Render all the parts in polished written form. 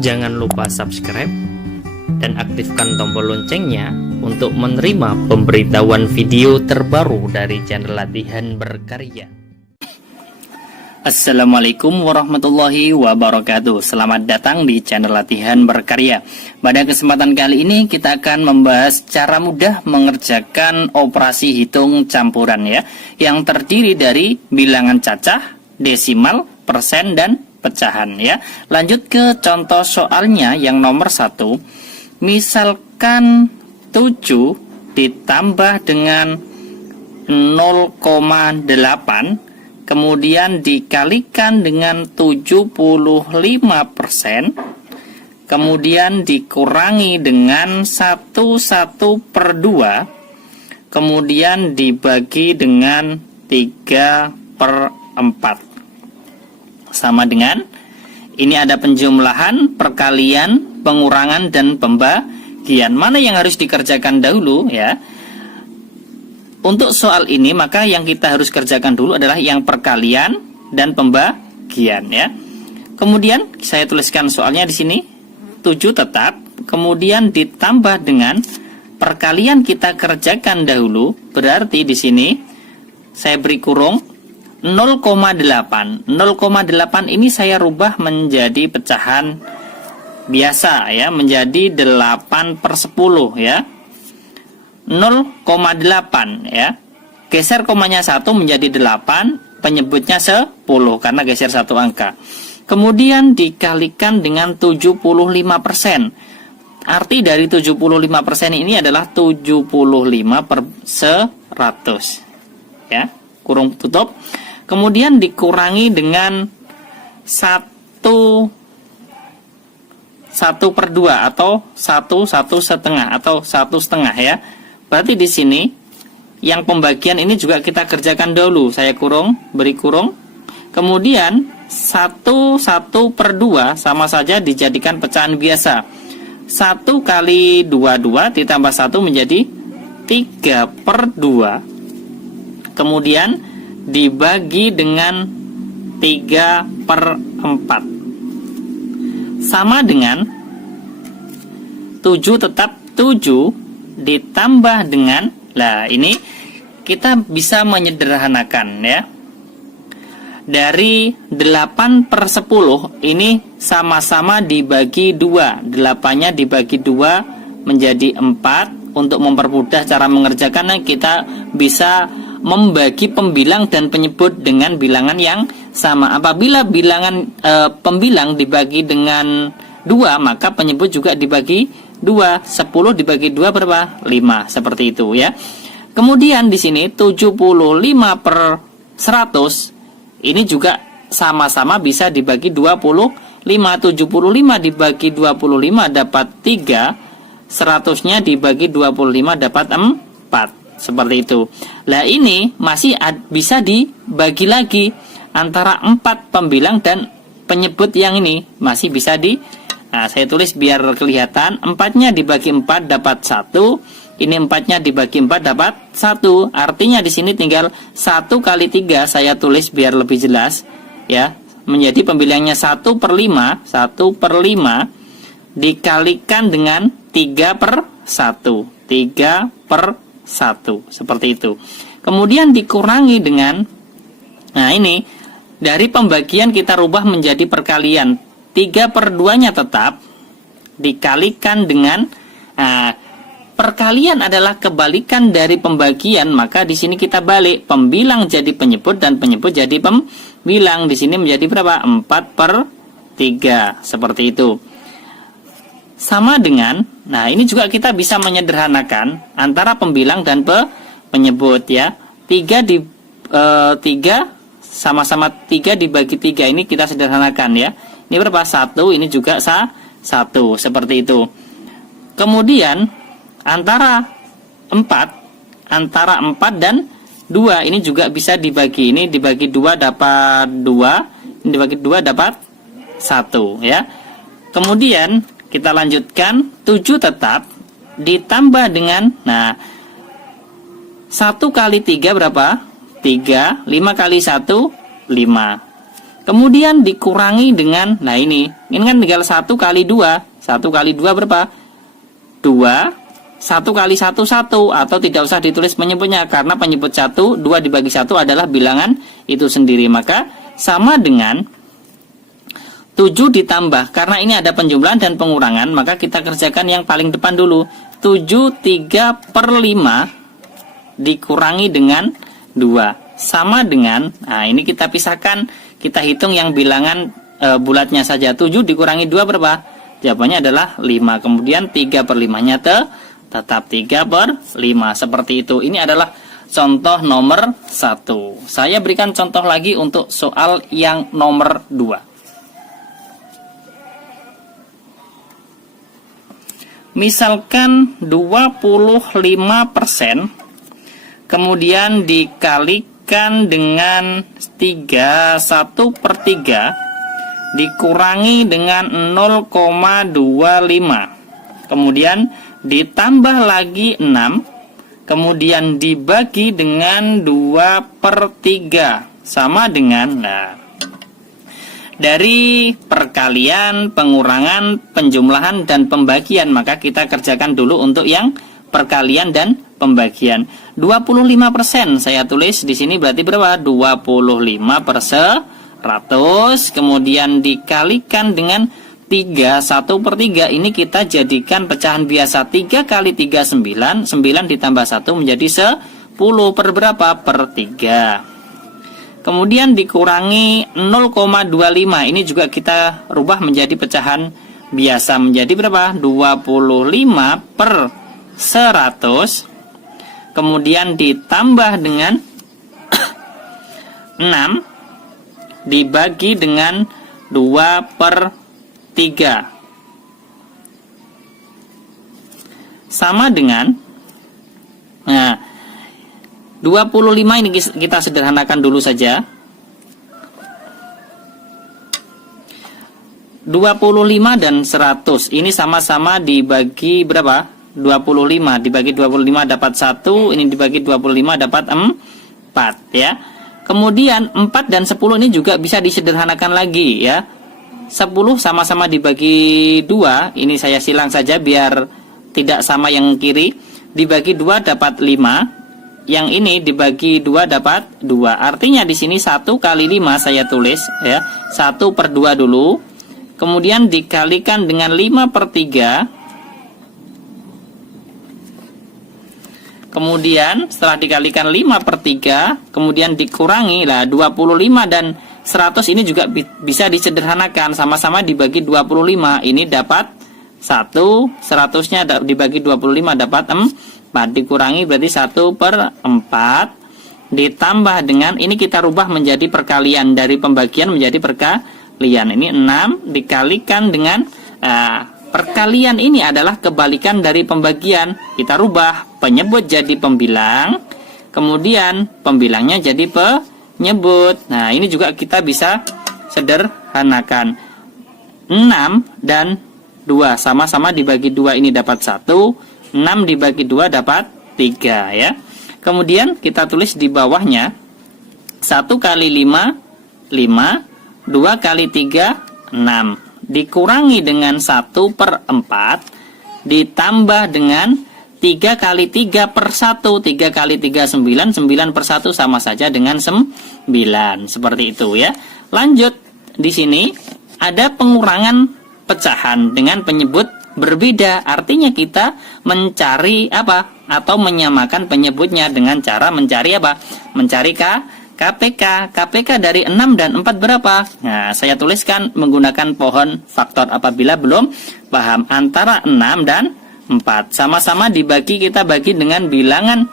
Jangan lupa subscribe dan aktifkan tombol loncengnya untuk menerima pemberitahuan video terbaru dari channel Latihan Berkarya. Assalamualaikum warahmatullahi wabarakatuh. Selamat datang di channel Latihan Berkarya. Pada kesempatan kali ini kita akan membahas cara mudah mengerjakan operasi hitung campuran ya, yang terdiri dari bilangan cacah, desimal, persen, dan pecahan ya. Lanjut ke contoh soalnya yang nomor 1. Misalkan 7 ditambah dengan 0,8 kemudian dikalikan dengan 75%, kemudian dikurangi dengan 1/2, kemudian dibagi dengan 3/4. Sama dengan, ini ada penjumlahan, perkalian, pengurangan, dan pembagian. Mana yang harus dikerjakan dahulu ya? Untuk soal ini maka yang kita harus kerjakan dulu adalah yang perkalian dan pembagian ya. Kemudian saya tuliskan soalnya di sini 7 tetap, kemudian ditambah dengan perkalian kita kerjakan dahulu, berarti di sini saya beri kurung 0,8. 0,8 ini saya rubah menjadi pecahan biasa ya, menjadi 8/10 ya. 0,8 ya. Geser komanya 1 menjadi 8, penyebutnya 10 karena geser 1 angka. Kemudian dikalikan dengan 75%. Arti dari 75% ini adalah 75/100 ya. Kurung tutup. Kemudian dikurangi dengan 1/2 atau 1/1 atau 1/2 ya. Berarti di sini yang pembagian ini juga kita kerjakan dulu. Saya kurung, beri kurung. Kemudian 1/2 sama saja dijadikan pecahan biasa. 1 kali 2 ditambah 1 menjadi 3/2. Kemudian dibagi dengan 3/4. Sama dengan 7 tetap 7 ditambah dengan, lah ini kita bisa menyederhanakan ya. Dari 8/10 ini sama-sama dibagi 2. 8-nya dibagi 2 menjadi 4. Untuk mempermudah cara mengerjakannya, kita bisa membagi pembilang dan penyebut dengan bilangan yang sama. Apabila bilangan pembilang dibagi dengan 2, maka penyebut juga dibagi 2. 10 dibagi 2 berapa? 5. Seperti itu ya. Kemudian di sini 75/100 ini juga sama-sama bisa dibagi 25. 75 dibagi 25 dapat 3. 100-nya dibagi 25 dapat 4. Seperti itu. Nah ini masih bisa dibagi lagi antara 4 pembilang dan penyebut yang ini masih bisa Nah, saya tulis biar kelihatan. 4-nya dibagi 4 dapat 1. Ini 4-nya dibagi 4 dapat 1. Artinya di sini tinggal 1 kali 3 saya tulis biar lebih jelas ya. Menjadi pembilangnya 1/5. 1/5 dikalikan dengan 3/1. 3/1. Seperti itu. Kemudian dikurangi dengan, nah ini dari pembagian kita rubah menjadi perkalian. 3/2-nya tetap dikalikan dengan, perkalian adalah kebalikan dari pembagian, maka di sini kita balik, pembilang jadi penyebut dan penyebut jadi pembilang. Di sini menjadi berapa? 4/3. Seperti itu. Sama dengan, nah ini juga kita bisa menyederhanakan antara pembilang dan penyebut ya. 3 sama-sama 3 dibagi 3 ini kita sederhanakan ya. Ini berapa? 1, ini juga 1. Seperti itu. Kemudian antara 4 dan 2 ini juga bisa dibagi. Ini dibagi 2 dapat 2, ini dibagi 2 dapat 1 ya. Kemudian kita lanjutkan, 7 tetap ditambah dengan, nah 1 kali 3 berapa? 3. 5 kali 1 5. Kemudian dikurangi dengan, nah ini kan tinggal 1 kali 2. 1 kali 2 berapa? 2. 1 kali 1, 1. Atau tidak usah ditulis penyebutnya, karena penyebut 1, 2 dibagi 1 adalah bilangan itu sendiri. Maka sama dengan 7 ditambah, karena ini ada penjumlahan dan pengurangan, maka kita kerjakan yang paling depan dulu. 7 3/5 dikurangi dengan 2 sama dengan, nah ini kita pisahkan, kita hitung yang bilangan bulatnya saja. 7 dikurangi 2 berapa? Jawabannya adalah 5. Kemudian 3/5-nya tetap 3/5. Seperti itu. Ini adalah contoh nomor 1. Saya berikan contoh lagi untuk soal yang nomor 2. Misalkan 25% kemudian dikalikan dengan 1/3 dikurangi dengan 0,25, kemudian ditambah lagi 6, kemudian dibagi dengan 2/3 sama dengan, nah, dari perkalian, pengurangan, penjumlahan, dan pembagian, maka kita kerjakan dulu untuk yang perkalian dan pembagian. 25% saya tulis di sini berarti berapa? 25/100, kemudian dikalikan dengan 3, 1/3. Ini kita jadikan pecahan biasa. 3 kali 3 9, 9 ditambah 1 menjadi 10 per berapa? Per 3. Kemudian dikurangi 0,25. Ini juga kita rubah menjadi pecahan biasa menjadi berapa? 25/100. Kemudian ditambah dengan 6 dibagi dengan 2/3 sama dengan, nah, 25 ini kita sederhanakan dulu saja. 25 dan 100 ini sama-sama dibagi berapa? 25 dibagi 25 dapat 1, ini dibagi 25 dapat 4 ya. Kemudian 4 dan 10 ini juga bisa disederhanakan lagi ya. 10 sama-sama dibagi 2, ini saya silang saja biar tidak sama yang kiri. Dibagi 2 dapat 5. Yang ini dibagi 2 dapat 2. Artinya di sini 1 kali 5 saya tulis ya. 1/2 dulu. Kemudian dikalikan dengan 5/3. Kemudian setelah dikalikan 5/3, kemudian dikurangi lah 25 dan 100 ini juga bisa disederhanakan, sama-sama dibagi 25. Ini dapat 1, 100-nya dibagi 25 dapat 4, dikurangi berarti 1/4 ditambah dengan, ini kita rubah menjadi perkalian, dari pembagian menjadi perkalian. Ini 6 dikalikan dengan perkalian ini adalah kebalikan dari pembagian. Kita rubah penyebut jadi pembilang, kemudian pembilangnya jadi penyebut. Nah, ini juga kita bisa sederhanakan. 6 dan 2 sama-sama dibagi 2, ini dapat 1. 6 dibagi 2 dapat 3 ya. Kemudian kita tulis di bawahnya 1 kali 5 5, 2 kali 3 6, dikurangi dengan 1/4 ditambah dengan 3 kali 3/1. 3 kali 3 9, 9/1 sama saja dengan 9. Seperti itu ya. Lanjut, di sini ada pengurangan pecahan dengan penyebut berbeda. Artinya kita mencari apa? Atau menyamakan penyebutnya dengan cara mencari apa? Mencari KPK. KPK dari 6 dan 4 berapa? Nah, saya tuliskan menggunakan pohon faktor apabila belum paham. Antara 6 dan 4. Sama-sama dibagi, kita bagi dengan bilangan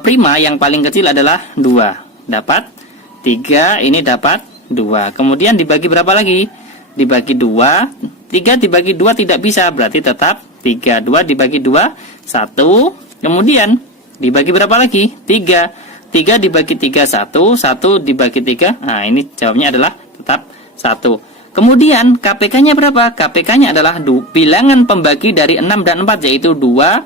prima yang paling kecil adalah 2. Dapat 3, ini dapat 2. Kemudian dibagi berapa lagi? Dibagi 2. 3 dibagi 2 tidak bisa, berarti tetap 3. 2 dibagi 2, 1. Kemudian dibagi berapa lagi? 3. 3 dibagi 3, 1. 1 dibagi 3. Nah, ini jawabnya adalah tetap 1. Kemudian KPK-nya berapa? KPK-nya adalah bilangan pembagi dari 6 dan 4, yaitu 2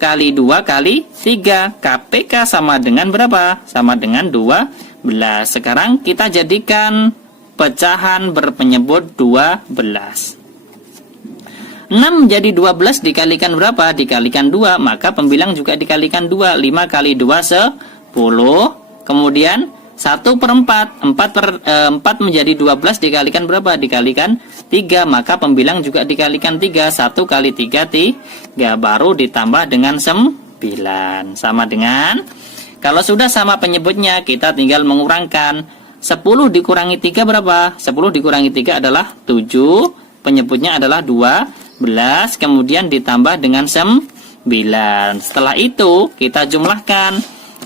kali 2 kali 3. KPK sama dengan berapa? Sama dengan 12. Sekarang kita jadikan pecahan berpenyebut 12. 6 menjadi 12 dikalikan berapa? Dikalikan 2, maka pembilang juga dikalikan 2. 5 kali 2 10. Kemudian 1/4. 4 menjadi 12 dikalikan berapa? Dikalikan 3, maka pembilang juga dikalikan 3. 1 kali 3 3, baru ditambah dengan 9. Sama dengan, kalau sudah sama penyebutnya, kita tinggal mengurangkan. 10 dikurangi 3 berapa? 10 dikurangi 3 adalah 7. Penyebutnya adalah 12. Kemudian ditambah dengan 9. Setelah itu kita jumlahkan.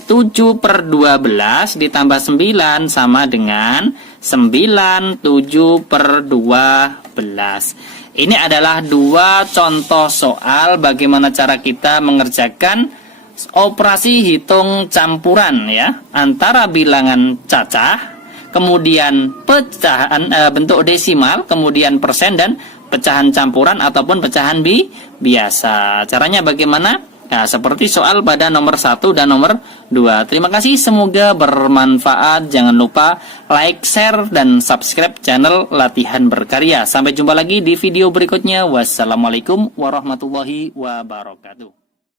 7/12 ditambah 9 sama dengan 9. 7/12. Ini adalah dua contoh soal bagaimana cara kita mengerjakan operasi hitung campuran ya, antara bilangan cacah, kemudian pecahan bentuk desimal, kemudian persen, dan pecahan campuran ataupun pecahan biasa. Caranya bagaimana? Nah, seperti soal pada nomor 1 dan nomor 2. Terima kasih, semoga bermanfaat. Jangan lupa like, share, dan subscribe channel Latihan Berkarya. Sampai jumpa lagi di video berikutnya. Wassalamualaikum warahmatullahi wabarakatuh.